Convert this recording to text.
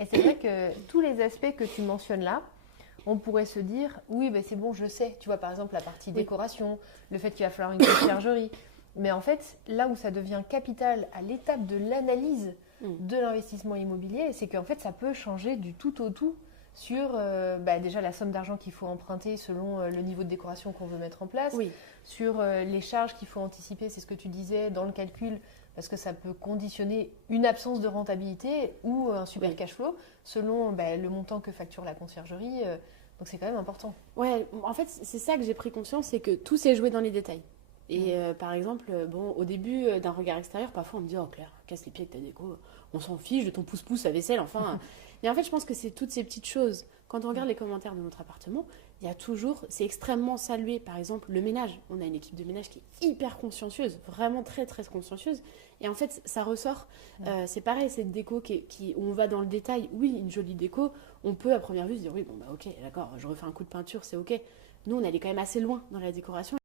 Et c'est vrai que tous les aspects que tu mentionnes là, on pourrait se dire, oui, ben c'est bon, je sais. Tu vois, par exemple, la partie Oui. décoration, le fait qu'il va falloir une conciergerie. Mais en fait, là où ça devient capital à l'étape de l'analyse Mm. de l'investissement immobilier, c'est qu'en fait, ça peut changer du tout au tout sur déjà la somme d'argent qu'il faut emprunter selon le niveau de décoration qu'on veut mettre en place, Oui. sur les charges qu'il faut anticiper, c'est ce que tu disais, dans le calcul, parce que ça peut conditionner une absence de rentabilité ou un super Oui. cash flow selon le montant que facture la conciergerie. Donc c'est quand même important. Ouais, en fait, c'est ça que j'ai pris conscience, c'est que tout s'est joué dans les détails. Et par exemple, bon, au début d'un regard extérieur, parfois on me dit, oh Claire, casse les pieds avec ta déco, on s'en fiche de ton pouce-pouce à vaisselle, enfin. Mais en fait, je pense que c'est toutes ces petites choses. Quand on regarde les commentaires de notre appartement, il y a toujours, c'est extrêmement salué. Par exemple, le ménage. On a une équipe de ménage qui est hyper consciencieuse, vraiment très très consciencieuse. Et en fait, ça ressort. C'est pareil, cette déco où on va dans le détail. Oui, une jolie déco, on peut à première vue se dire, oui, bon bah ok, d'accord, je refais un coup de peinture, c'est ok. Nous, on allait quand même assez loin dans la décoration